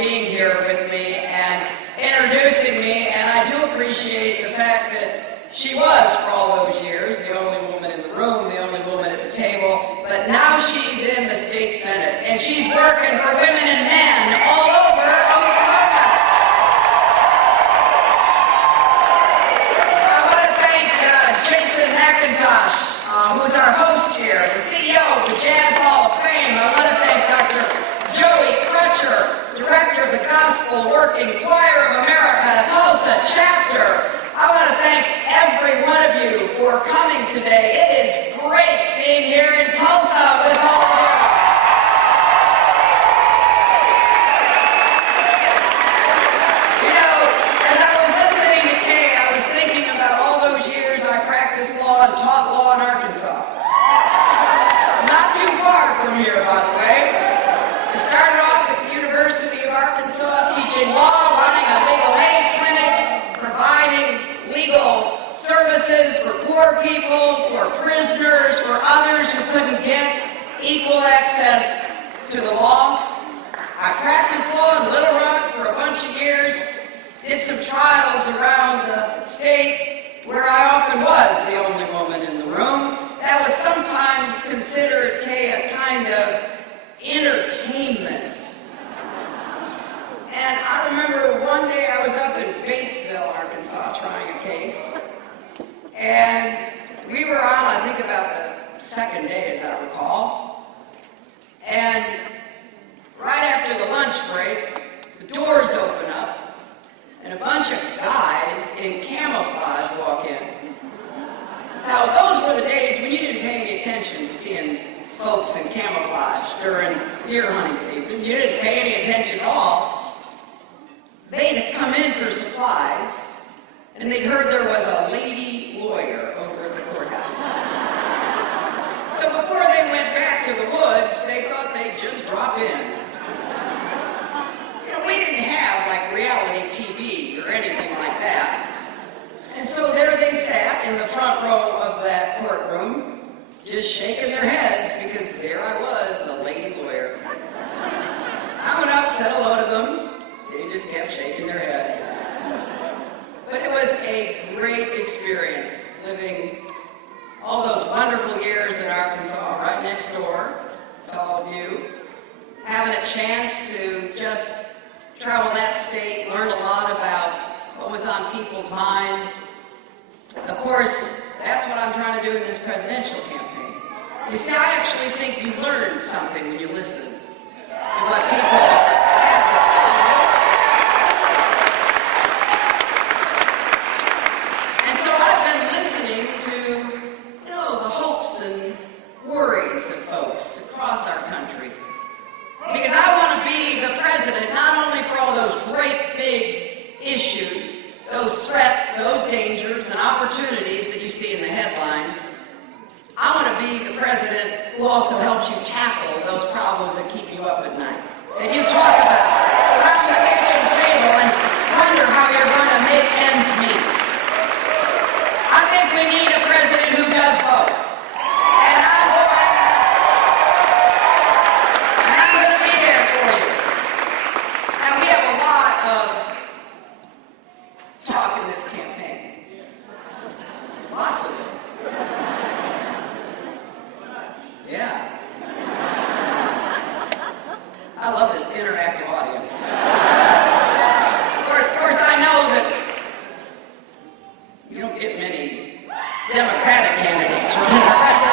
being here with me and introducing me, and I do appreciate the fact that she was, for all those years, the only woman in the room, the only woman at the table, but now she's in the state senate, and she's working for women and men all over Oklahoma. I want to thank Jason McIntosh, who's our host here, the CEO of the Jazz Hall of Fame. I want to thank Dr. Joey Crutcher, Director of the Gospel Working Choir of America, Tulsa chapter. I want to thank every one of you for coming today. It is great being here in Tulsa with all of you. You know, as I was listening to Kay, I was thinking about all those years I practiced law and taught law in Arkansas. Not too far from here, by the way. I started off at the University of Arkansas teaching law, running a legal aid clinic, providing legal services for poor people, for prisoners, for others who couldn't get equal access to the law. I practiced law in Little Rock for a bunch of years, did some trials around the state where I often was the only woman in the room. That was sometimes considered, Kay, a kind of entertainment. And I remember one day I was up in Batesville, Arkansas, trying a case. And we were on, I think, about the second day, as I recall. And right after the lunch break, the doors open up, and a bunch of guys in camouflage walk in. Now, those were the days when you didn't pay any attention to seeing folks in camouflage during deer hunting season. You didn't pay any attention at all. They'd come in for supplies, and they'd heard there was a lady lawyer over at the courthouse. So before they went back to the woods, they thought they'd just drop in. You know, we didn't have like reality TV or anything like that. And so there they sat in the front row of that courtroom, just shaking their heads because there I was, the lady lawyer. I went up, said hello to them. They just kept shaking their heads. But it was a great experience living all those wonderful years in Arkansas, right next door to all of you, having a chance to just travel that state, learn a lot about what was on people's minds. Of course, that's what I'm trying to do in this presidential campaign. You see, I actually think you learn something when you listen to what people have to tell you. And so I've been listening to, you know, the hopes and worries of folks across our country. Because I want to be the president not only for all those great big issues, those threats, those dangers and opportunities that you see in the headlines. I want to be the president who also helps you tackle those problems that keep you up at night, that you talk about around the kitchen table and wonder how you're going to make ends meet. I think we need a president who does both. And I'm going to be there for you. Now, we have a lot of talk in this campaign. Lots of it. Yeah. I love this interactive audience. Of course, I know that you don't get many Democratic candidates running for president.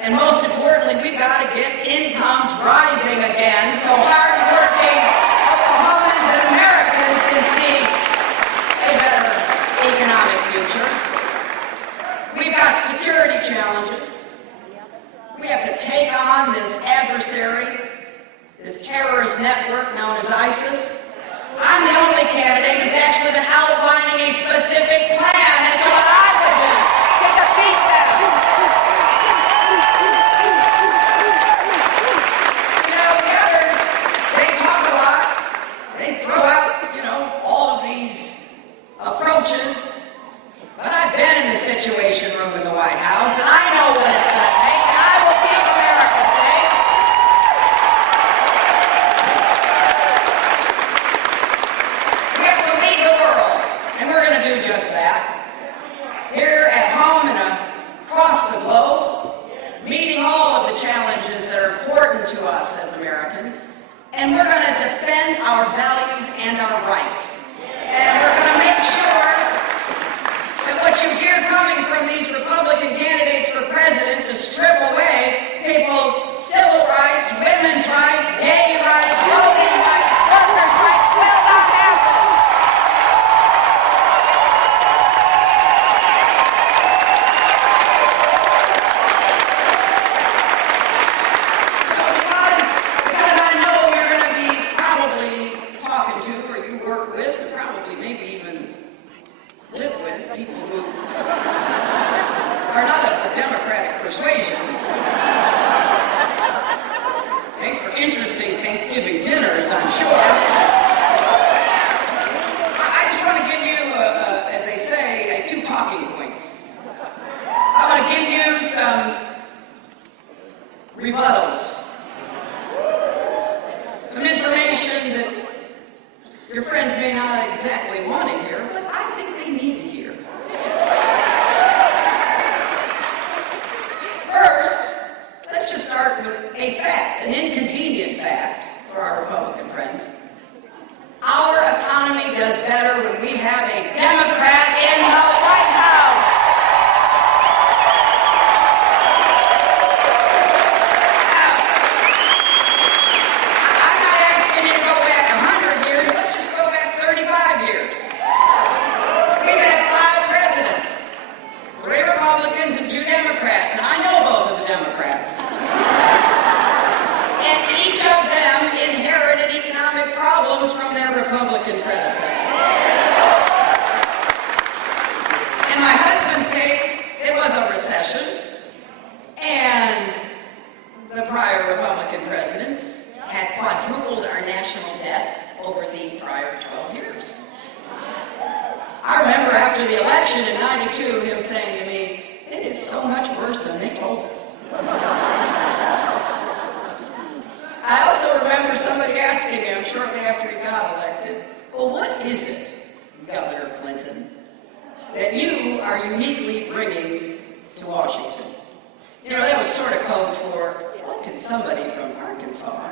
And most importantly, we've got to get incomes rising again so hard-working Oklahomans and Americans can candidate who's actually been outlining a specific plan as to what I would do to defeat them. You know, the others, they talk a lot. They throw out, all of these approaches. But I've been in the Situation Room in the White House, and I know what it's going to take, and I will keep America safe. We have to lead the world, and we're going to do just that. Here at home and across the globe, meeting all of the challenges that are important to us as Americans, and we're going to defend our values and our rights. And we're going to make sure that what you hear coming from these Republican candidates for president to strip away people's civil rights, women's rights, gay rights, voting rights, workers' rights will not happen. So because I know you're going to be probably talking to, or you work with, or probably maybe even live with people who are not of the Democratic persuasion. Makes for interesting Thanksgiving dinners, I'm sure. I just want to give you, as they say, a few talking points. I want to give you some rebuttals, some information that your friends may not exactly want to hear, but I think they need to hear. First, let's just start with a fact, an inconvenient fact for our Republican friends. Our economy does better when we have a Democrat in the White House. I'm not asking you to go back 100 years, let's just go back 35 years. We've had 5 presidents, 3 Republicans and 2 Democrats, and I know both of the Democrats. And each of them inherited economic problems from their Republican predecessors. In my husband's case, it was a recession, and the prior Republican presidents had quadrupled our national debt over the prior 12 years. I remember after the election in '92, him saying to me, "It is so much worse than they told us." I also remember somebody asking him shortly after he got elected, "Well, what is it, Governor Clinton, that you are uniquely bringing to Washington?" That was sort of code for, what can somebody from Arkansas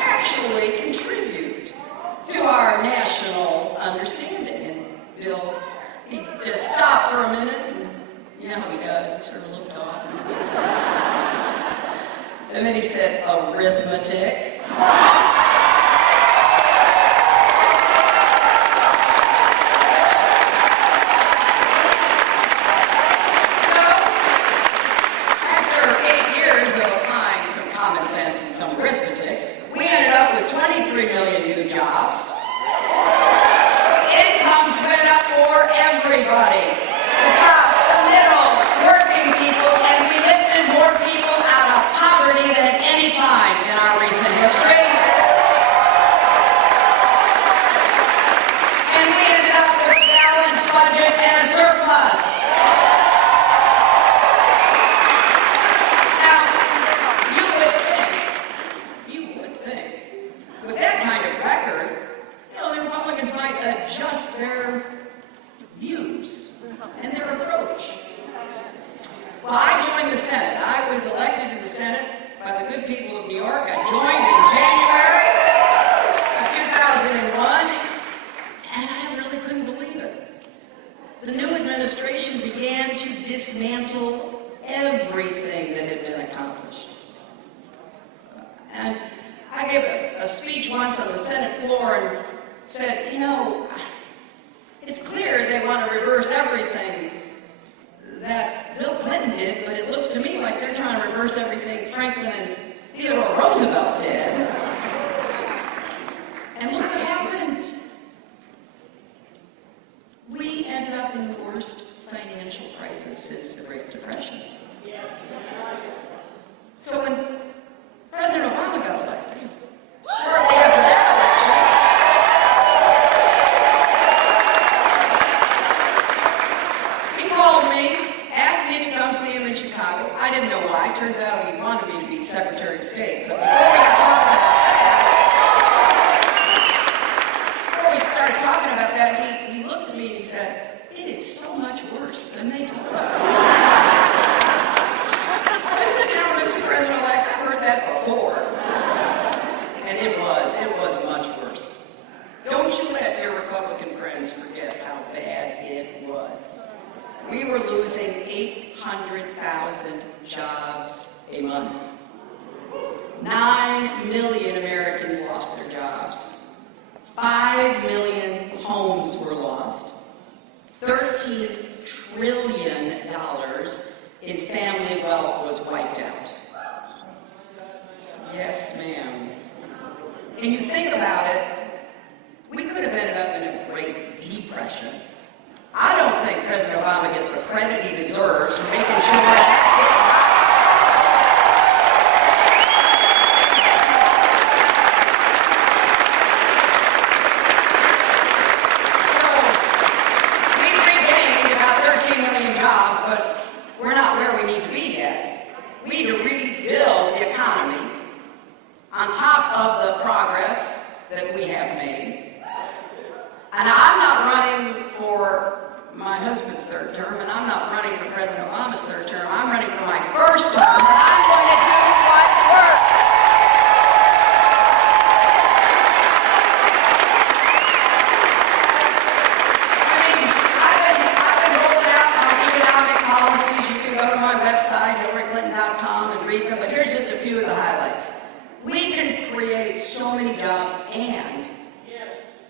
actually contribute to our national understanding? And Bill, he just stopped for a minute, and you know how he does, he sort of looked off and whistled. And then he said, "Arithmetic." So, after 8 years of applying some common sense and some arithmetic, we ended up with 23 million new jobs. Incomes went up for everybody. The top, the middle, working people, and we lifted more people out of poverty than at any time in our recent history. And we ended up with a balanced budget and a surplus. Now, you would think, with that kind of record, the Republicans might adjust their views and their approach. Well, I joined the Senate. I was elected to the Senate by the good people of New York. I joined in January of 2001, and I really couldn't believe it. The new administration began to dismantle everything that had been accomplished. And I gave a speech once on the Senate floor and said, it's clear they want to reverse everything that Bill Clinton did, but it looks to me like they're trying to reverse everything Franklin and Theodore Roosevelt did. And look what happened. worst financial crisis since the Great Depression. So when President Obama got elected, shortly after that election, he called me, asked me to come see him in Chicago. I didn't know why. Turns out he wanted me to be Secretary of State. But before we started talking about that, he looked at me and he said, "It is so much worse than they told us." I said, "You know, Mr. President-elect, I've heard that before." And it was much worse. Don't you let your Republican friends forget how bad it was. We were losing 800,000 jobs a month. 9 million Americans lost their jobs. 5 million homes were lost. $13 trillion in family wealth was wiped out. Yes, ma'am. And you think about it, we could have ended up in a Great Depression. I don't think President Obama gets the credit he deserves for making sure that. So, we've regained about 13 million jobs, but we're not where we need to be yet. We need to rebuild the economy on top of the progress that we have made. And I'm not running for my husband's third term, and I'm not running for President Obama's third term. I'm running for my first term, and I'm going to do what works. I mean, I've been rolling out my economic policies. You can go to my website, HillaryClinton.com, and read them, but here's just a few of the highlights. We can create so many jobs and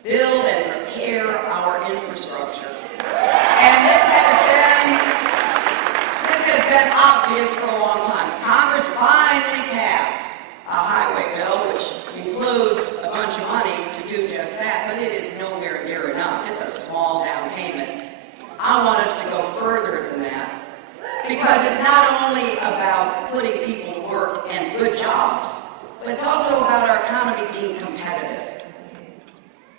build and repair our infrastructure. And this has been obvious for a long time. Congress finally passed a highway bill, which includes a bunch of money to do just that, but it is nowhere near enough. It's a small down payment. I want us to go further than that, because it's not only about putting people to work and good jobs, but it's also about our economy being competitive.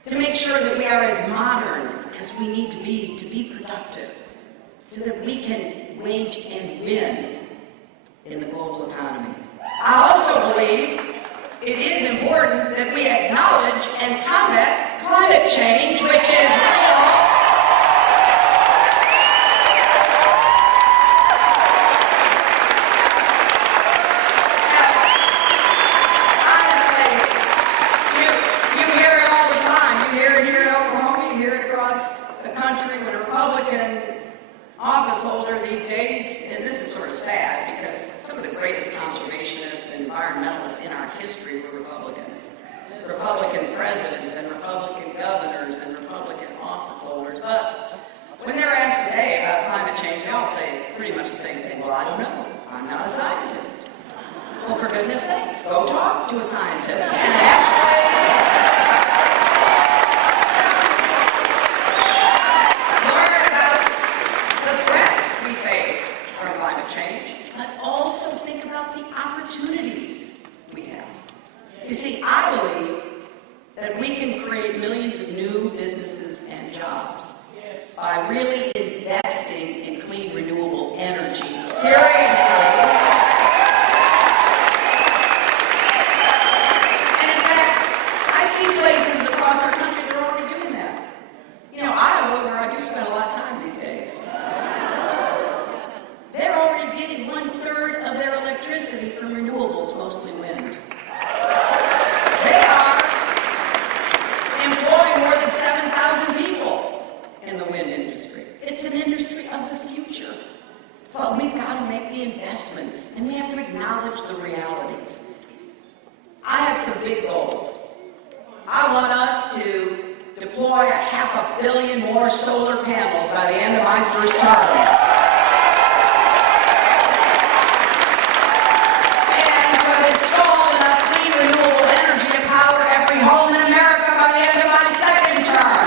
To make sure that we are as modern as we need to be productive, so that we can wage and win in the global economy. I also believe it is important that we acknowledge and combat climate change, which is real. Office holder these days, and this is sort of sad because some of the greatest conservationists and environmentalists in our history were Republicans. Republican presidents and Republican governors and Republican office holders. But when they're asked today about climate change, they all say pretty much the same thing. Well, I don't know. I'm not a scientist. Well, for goodness sakes, go talk to a scientist. And actually, opportunities we have. You see, I believe that we can create millions of new businesses and jobs by really investing in clean, renewable energy. Seriously. And in fact, I see places across our country that are already doing that. You know, Iowa, where I do spend a lot of time these days, they're already getting 1/3 of their electricity from renewables, mostly wind. They are employing more than 7,000 people in the wind industry. It's an industry of the future. But we've got to make the investments, and we have to acknowledge the realities. I have some big goals. I want us to deploy 500 million more solar panels by the end of my first term. Install enough clean, renewable energy to power every home in America by the end of my second term.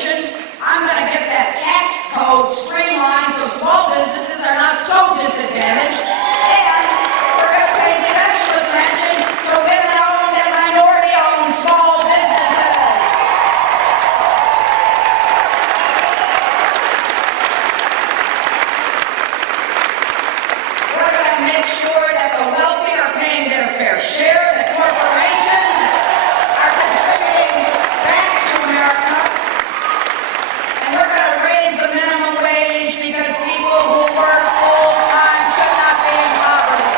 corporations. I'm going to get that tax code streamlined so small businesses are not so disadvantaged. And we're going to pay special attention to women-owned and minority-owned small businesses. We're going to make sure that the wealthy are paying their fair share, that corporations are contributing back to America, and we're going to raise the minimum wage because people who work full-time should not be in poverty.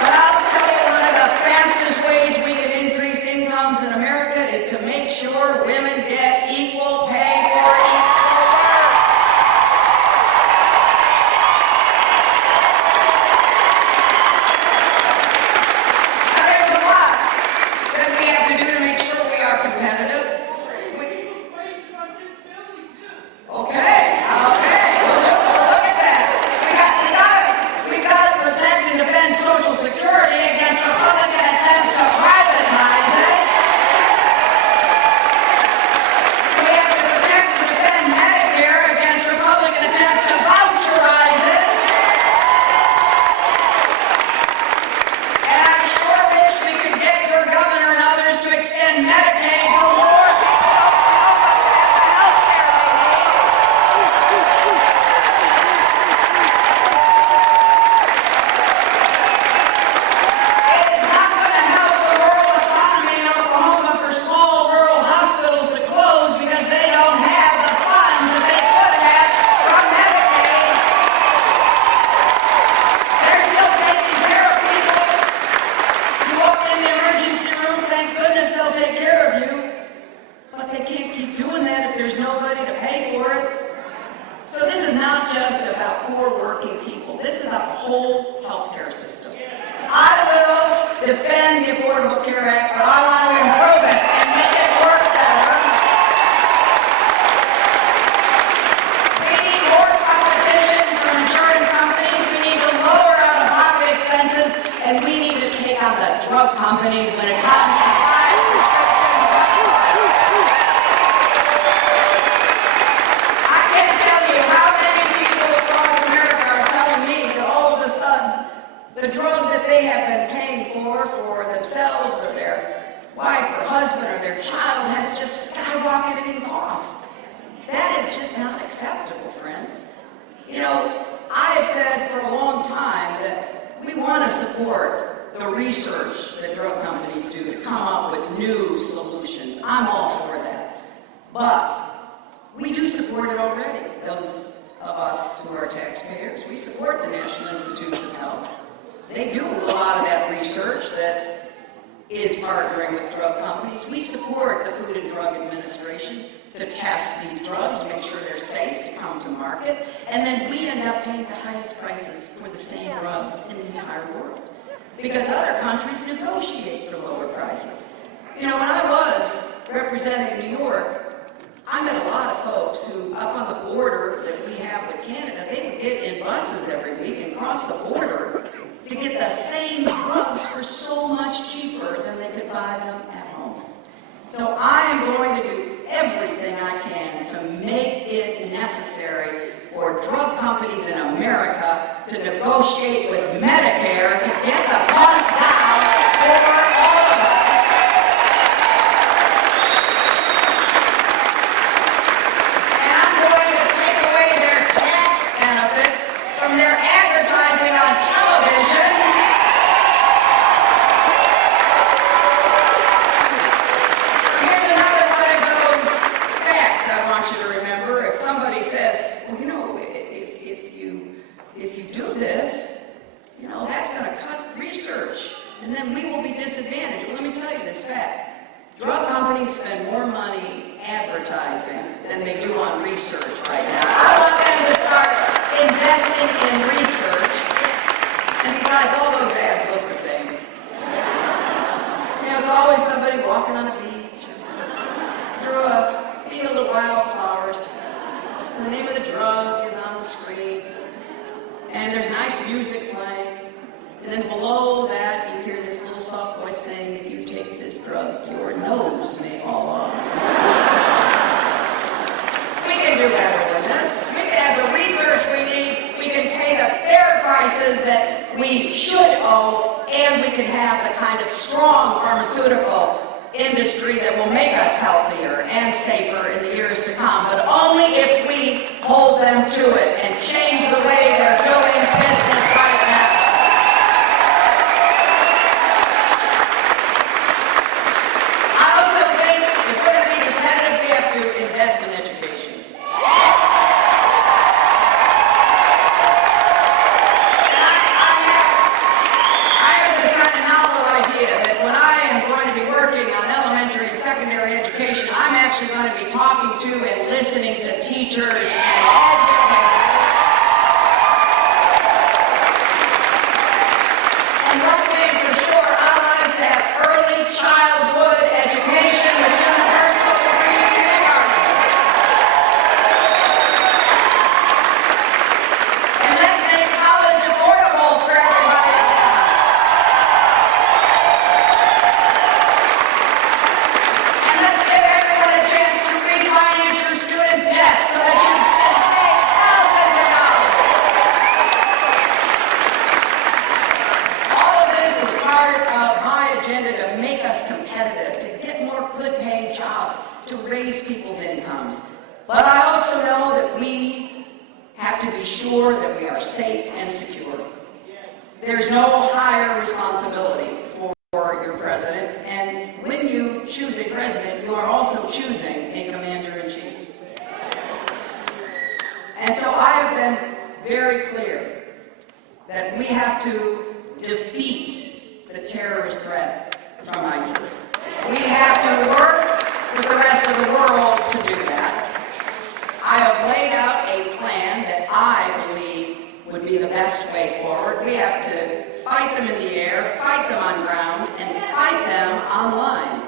But I'll tell you, one of the fastest ways we can increase incomes in America is to make sure women get equal pay for equal work. Now, there's a lot that we have to do to make sure we are competitive. Okay, well, look at that. We got to protect and defend Social Security against Republican attempts to privatize it. We have to protect and defend Medicare against Republican attempts to voucherize it. And I sure wish we could get your governor and others to extend Medicaid so more people don't know about the health care they need. It is not going to help the rural economy in Oklahoma for small rural hospitals to close because they don't have the funds that they could have from Medicaid. They're still taking care of people. You walk in the emergency room, thank goodness they'll take care of you. But they can't keep doing that if there's nobody to pay for it. So this is not just about poor working people. This is about the whole healthcare system. I will defend the Affordable Care Act, but I want to improve it and make it work better. We need more competition from insurance companies. We need to lower out-of-pocket expenses, and we need to take on the drug companies when it comes to buying prescription drugs. I can't tell you how many people across America are telling me that all of a sudden the drug that they have been paying for themselves or their wife or husband or their child has just skyrocketed in cost. That is just not acceptable, friends. You know, I have said for a long time that we want to support the research that drug companies do to come up with new solutions. I'm all for that. But we do support it already, those of us who are taxpayers. We support the National Institutes of Health. They do a lot of that research that is partnering with drug companies. We support the Food and Drug Administration to test these drugs, to make sure they're safe to come to market. And then we end up paying the highest prices for the same drugs in the entire world, because other countries negotiate for lower prices. You know, when I was representing New York, I met a lot of folks who, up on the border that we have with Canada, they would get in buses every week and cross the border to get the same drugs for so much cheaper than they could buy them at home. So I am going to do everything I can to make it necessary for drug companies in America to negotiate with Medicare to get the cost down for all of us. And I'm going to take away their tax benefit from their advertising on television. Here's another one of those facts I want you to remember. If somebody says, well, you know, if you do this, you know, that's going to cut research, and then we will be disadvantaged. Well, let me tell you this fact. Drug companies spend more money advertising than they do on research right now. I want them to start investing in research. And besides, all those ads look the same. You know, it's always somebody walking on a beach through a field of wildflowers. And the name of the drug is on the screen. And there's nice music playing. And then below that, you hear this little soft voice saying, if you take this drug, your nose may fall off. We can do better than this. We can have the research we need. We can pay the fair prices that we should owe, and we can have the kind of strong pharmaceutical industry that will make us healthier and safer in the years to come, but only if we hold them to it and change the way they're doing business right now. I also think if we're going to be competitive, we have to invest in education. I have this kind of novel idea that when I am going to be working on elementary and secondary education, I'm actually going to be talking to and listening to teachers and educators. And one thing for sure, I want us to have early childhood education with universal free kindergarten. And let's make college affordable for everybody. And let's give everyone a chance to refinance your student debt so that you can save thousands of dollars. All of this is part of my agenda to make us competitive, to get more good-paying jobs, to raise people's incomes. But I also know that we have to be sure that we are safe and secure. There's no higher responsibility for your president, and when you choose a president, you are also choosing a commander-in-chief. And so I have been very clear that we have to defeat the terrorist threat from ISIS. We have to work with the rest of the world to do that. I have laid out a plan that I believe would be the best way forward. We have to fight them in the air, fight them on ground, and fight them online.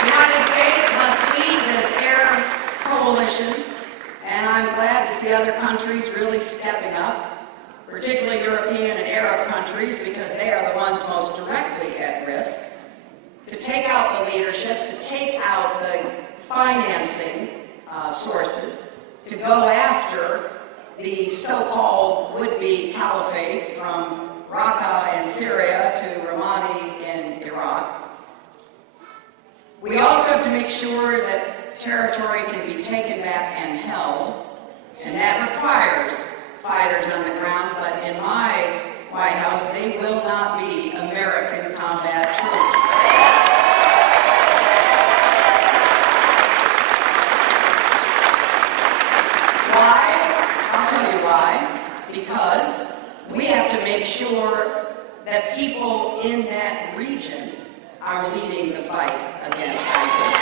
The United States must lead this air coalition, and I'm glad to see other countries really stepping up, particularly European and Arab countries, because they are the ones most directly at risk, to take out the leadership, to take out the financing sources, to go after the so-called would-be caliphate from Raqqa in Syria to Ramadi in Iraq. We also have to make sure that territory can be taken back and held, and that requires fighters on the ground, but in my White House, they will not be American combat troops. Why? I'll tell you why. Because we have to make sure that people in that region are leading the fight against ISIS.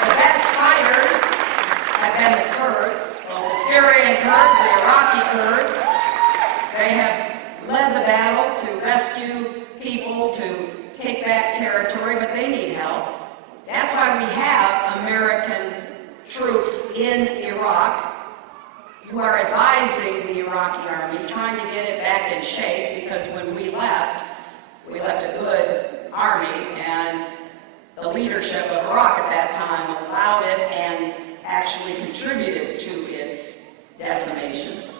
The best fighters have been the Kurds, both the Syrian Kurds, the Iraqi Kurds. They have led the battle to rescue people, to take back territory, but they need help. That's why we have American troops in Iraq who are advising the Iraqi army, trying to get it back in shape, because when we left a good army, and the leadership of Iraq at that time allowed it and actually contributed to its decimation.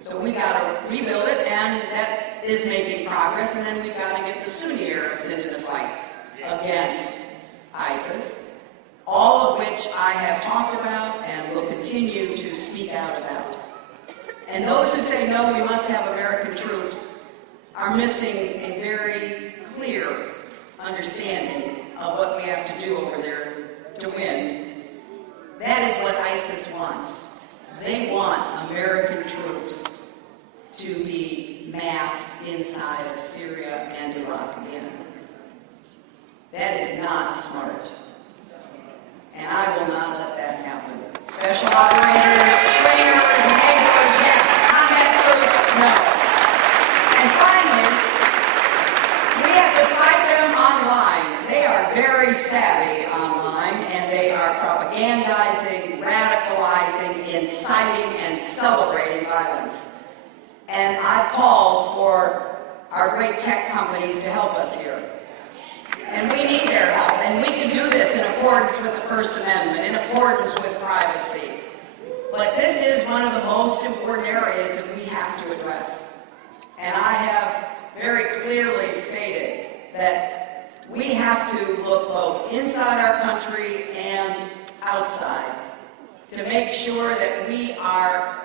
So we got to rebuild it, and that is making progress, and then we've got to get the Sunni Arabs into the fight against ISIS. All of which I have talked about and will continue to speak out about. And those who say no, we must have American troops, are missing a very clear understanding of what we have to do over there to win. That is what ISIS wants. They want American troops to be massed inside of Syria and Iraq again. That is not smart. And I will not let that happen. Special operators, trainers, enablers, yes. Combat troops, no. And finally, we have to fight them online. They are very savvy online, and they are propagandizing, radicalizing, inciting, and celebrating violence. And I've called for our great tech companies to help us here. And we need their help, and we can do this in accordance with the First Amendment, in accordance with privacy. But this is one of the most important areas that we have to address. And I have very clearly stated that we have to look both inside our country and outside to make sure that we are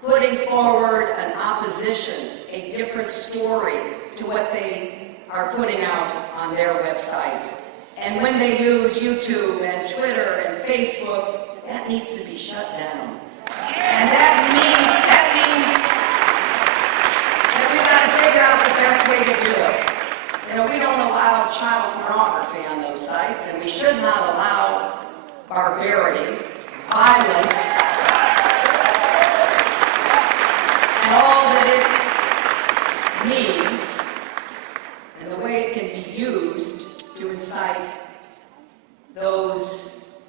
putting forward an opposition, a different story to what they are putting out on their websites. And when they use YouTube and Twitter and Facebook, that needs to be shut down. And that means that we got to figure out the best way to do it. You know, we don't allow child pornography on those sites, and we should not allow barbarity, violence, and all that it means, and the way it can be used to incite those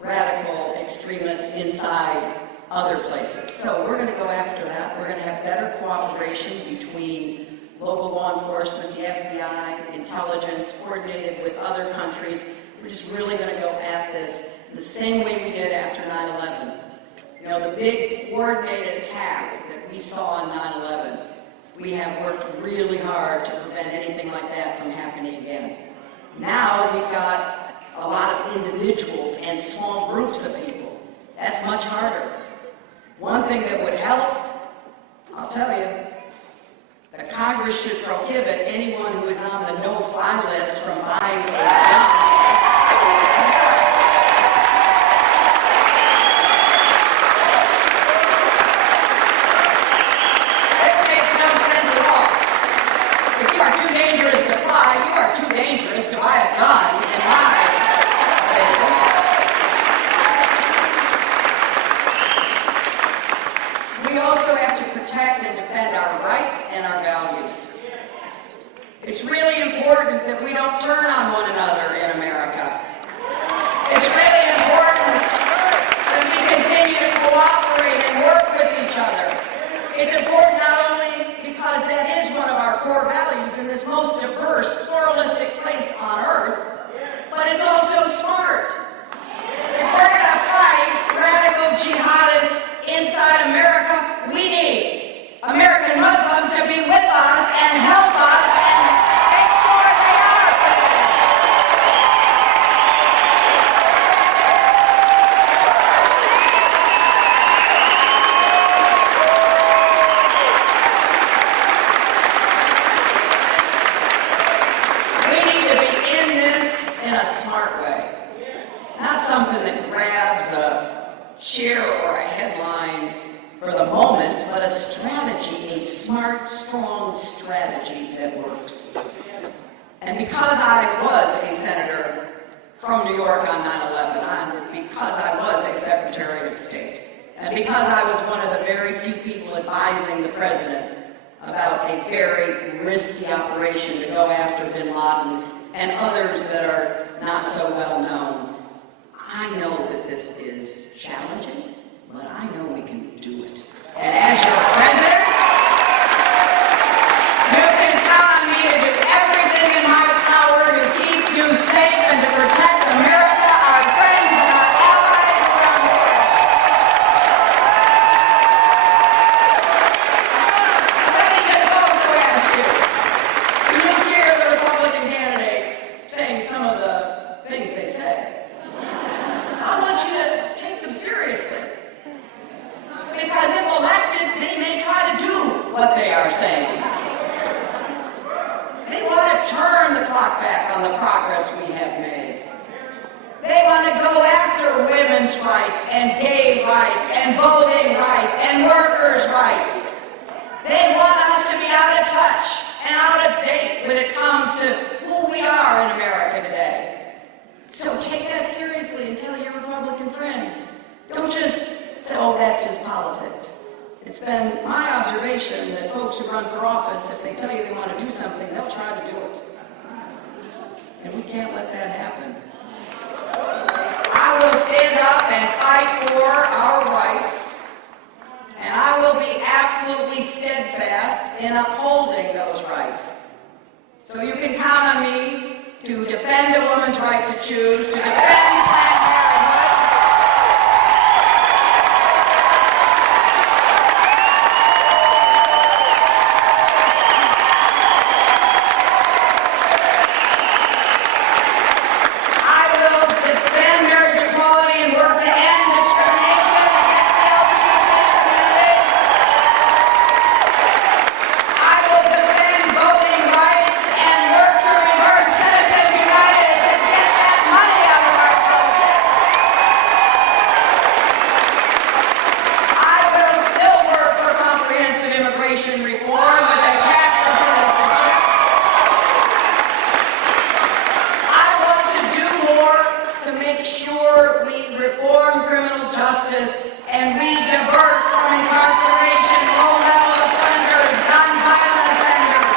radical extremists inside other places. So we're going to go after that. We're going to have better cooperation between local law enforcement, the FBI, intelligence, coordinated with other countries. We're just really going to go at this the same way we did after 9/11. You know, the big coordinated attack that we saw on 9/11, we have worked really hard to prevent anything like that from happening again. Now we've got a lot of individuals and small groups of people. That's much harder. One thing that would help, I'll tell you, that Congress should prohibit anyone who is on the no-fly list from buying a gun. This makes no sense at all. If you are too dangerous to fly, you are too dangerous to buy a gun in my opinion. We also have to protect and defend our rights and our values. It's really important that we don't turn on one another in America. It's really important that we continue to cooperate and work with each other. It's important not only because that is one of our core values in this most diverse, pluralistic place on earth, but it's also smart. If we're going to fight radical jihadists inside America, we need American Muslims to be with us and help us and make sure they are protected. We need to be in this in a smart way, not something that grabs a share or a headline for the moment, but a strategy, a smart, strong strategy that works. And because I was a senator from New York on 9/11, and because I was a Secretary of State, and because I was one of the very few people advising the President about a very risky operation to go after bin Laden and others that are not so well known, I know that this is challenging, but I know we can do it. And as your president, you can count on me to do everything in my power to keep you safe and to protect America, our friends, and our allies around the world. Let me just also ask you, when you hear the Republican candidates saying some of the things they say, I want you to take them seriously. Because if elected, they may try to do what they are saying. They want to turn the clock back on the progress we have made. They want to go after women's rights and gay rights and voting rights and workers' rights. They want us to be out of touch and out of date when it comes to who we are in America today. So take that seriously and tell your Republican friends. Don't just say, oh, that's just politics. It's been my observation that folks who run for office, if they tell you they want to do something, they'll try to do it. And we can't let that happen. I will stand up and fight for our rights and and I will be absolutely steadfast in upholding those rights. So you can count on me to defend a woman's right to choose, to defend Planned Parenthood. I will defend marriage equality and work to end discrimination against the LGBT community. I will defend voting rights and work to reverse Citizens United and get that money out of our politics. I will still work for comprehensive immigration reform with a path to citizenship. I want to do more to make sure we reform criminal justice and we divert from incarceration low-level offenders, nonviolent offenders.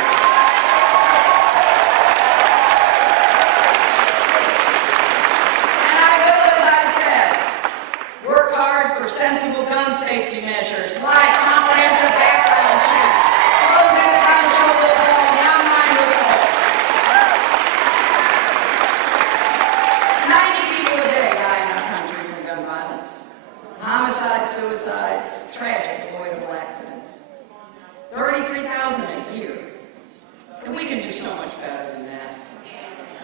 And I will, as I said, work hard for sensible gun safety measures like comprehensive background checks, closing the gun show loophole, the online loophole. 90 people a day die in our country from gun violence. Homicides, suicides, tragic, avoidable accidents. 33,000 a year. And we can do so much better than that.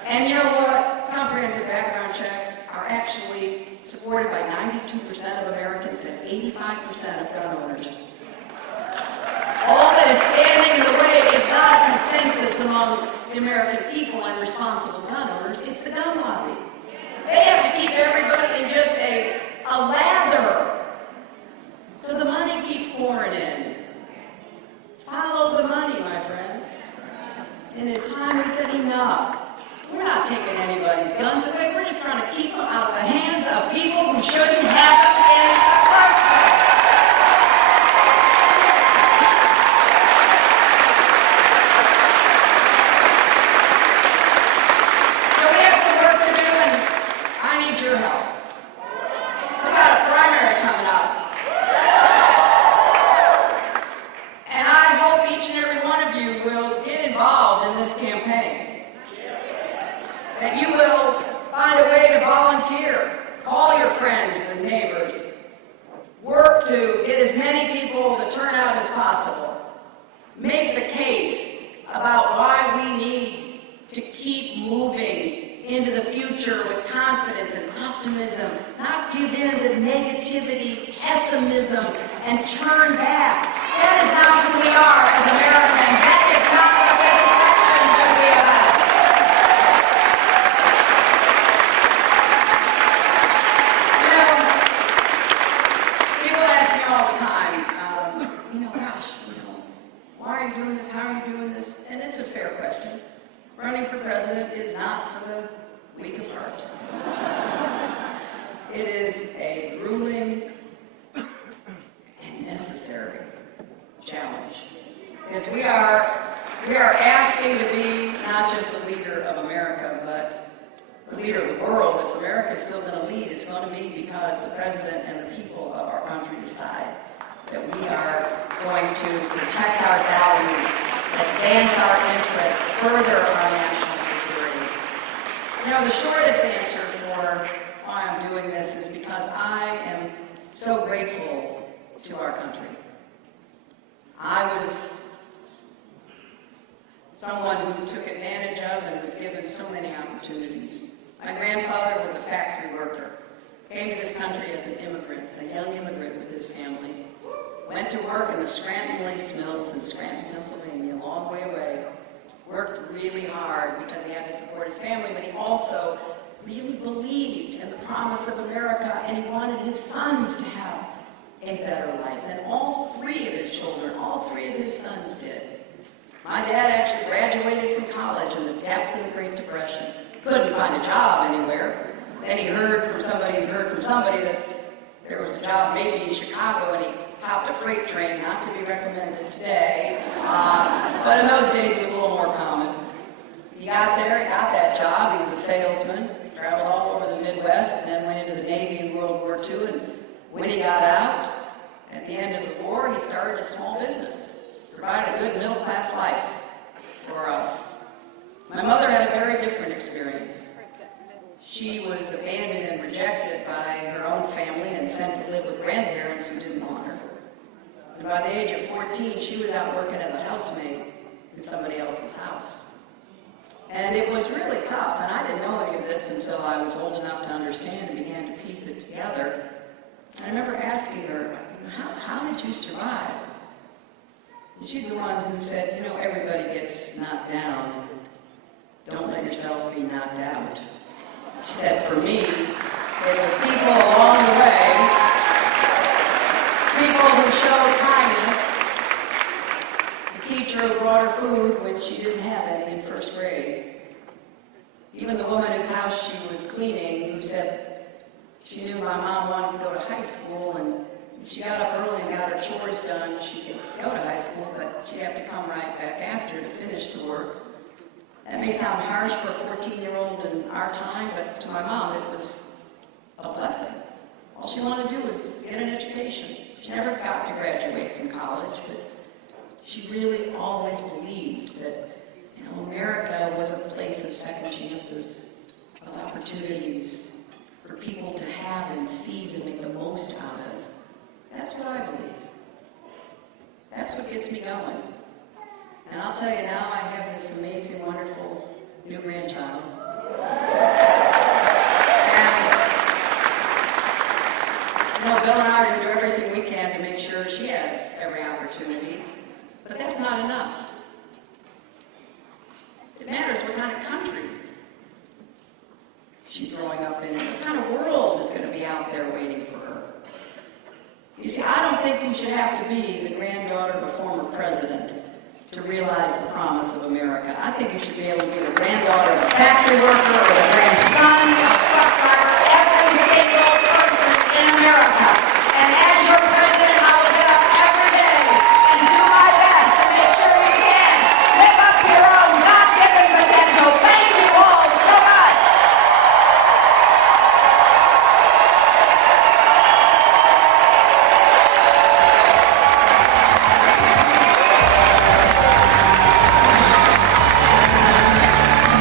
And you know what? Comprehensive background checks are actually supported by 92% of Americans and 85% of gun owners. All that is standing in the way is not a consensus among the American people and responsible gun owners, it's the gun lobby. They have to keep everybody in just a lather. So the money keeps pouring in. Follow the money, my friends. And it's time we said enough. We're not taking anybody's guns away. We're just trying to keep them out of the hands of people who shouldn't have them in the first place. So we have some work to do, and I need your help. We got a primary coming up. And I hope each and every one of you will get involved in this campaign. That you will find a way to volunteer, call your friends and neighbors, work to get as many people to turn out as possible. Make the case about why we need to keep moving into the future with confidence and optimism, not give in to negativity, pessimism, and turn back. That is not who we are as Americans. That is not what this election should be about. You know, people ask me all the time, why are you doing this? How are you doing this? And it's a fair question. Running for president is not for the weak of heart. It is a grueling and necessary challenge. Because we are asking to be not just the leader of America, but the leader of the world. If America is still going to lead, it's going to be because the president and the people of our country decide that we are going to protect our values, advance our interests, further our national security. You know, the shortest answer for why I'm doing this is because I am so grateful to our country. I was someone who took advantage of and was given so many opportunities. My grandfather was a factory worker, came to this country as an immigrant, a young immigrant with his family. Went to work in the Scranton Lace Mills in Scranton, Pennsylvania, a long way away. Worked really hard because he had to support his family, but he also really believed in the promise of America, and he wanted his sons to have a better life. And all three of his children, all three of his sons did. My dad actually graduated from college in the depth of the Great Depression. Couldn't find a job anywhere. Then he heard from somebody that there was a job maybe in Chicago, and he hopped a freight train, not to be recommended today, but in those days it was a little more common. He got there, he got that job, he was a salesman, traveled all over the Midwest, and then went into the Navy in World War II, and when he got out, At the end of the war, he started a small business, provided a good middle-class life for us. My mother had a very different experience. She was abandoned and rejected by her own family and sent to live with grandparents who didn't want her. And by the age of 14, she was out working as a housemaid in somebody else's house. And it was really tough, and I didn't know any of this until I was old enough to understand and began to piece it together. And I remember asking her, how did you survive? And she's the one who said, you know, everybody gets knocked down. Don't let yourself be knocked out. She said, for me, it was people along the way, people who showed kindness, the teacher who brought her food when she didn't have any in first grade, even the woman whose house she was cleaning who said she knew my mom wanted to go to high school, and if she got up early and got her chores done, she could go to high school, but she'd have to come right back after to finish the work. That may sound harsh for a 14-year-old in our time, but to my mom it was a blessing. All she wanted to do was get an education. She never got to graduate from college, but she really always believed that, you know, America was a place of second chances, of opportunities for people to have and seize and make the most out of. That's what I believe. That's what gets me going. And I'll tell you now, I have this amazing, wonderful new grandchild. And, you know, Bill and I are going to do everything we can to make sure she has every opportunity. But that's not enough. It matters what kind of country she's growing up in, what kind of world is going to be out there waiting for her. You see, I don't think you should have to be the granddaughter of a former president to realize the promise of America. I think you should be able to be the granddaughter of a factory worker or the grandson of a truck driver, every single person in America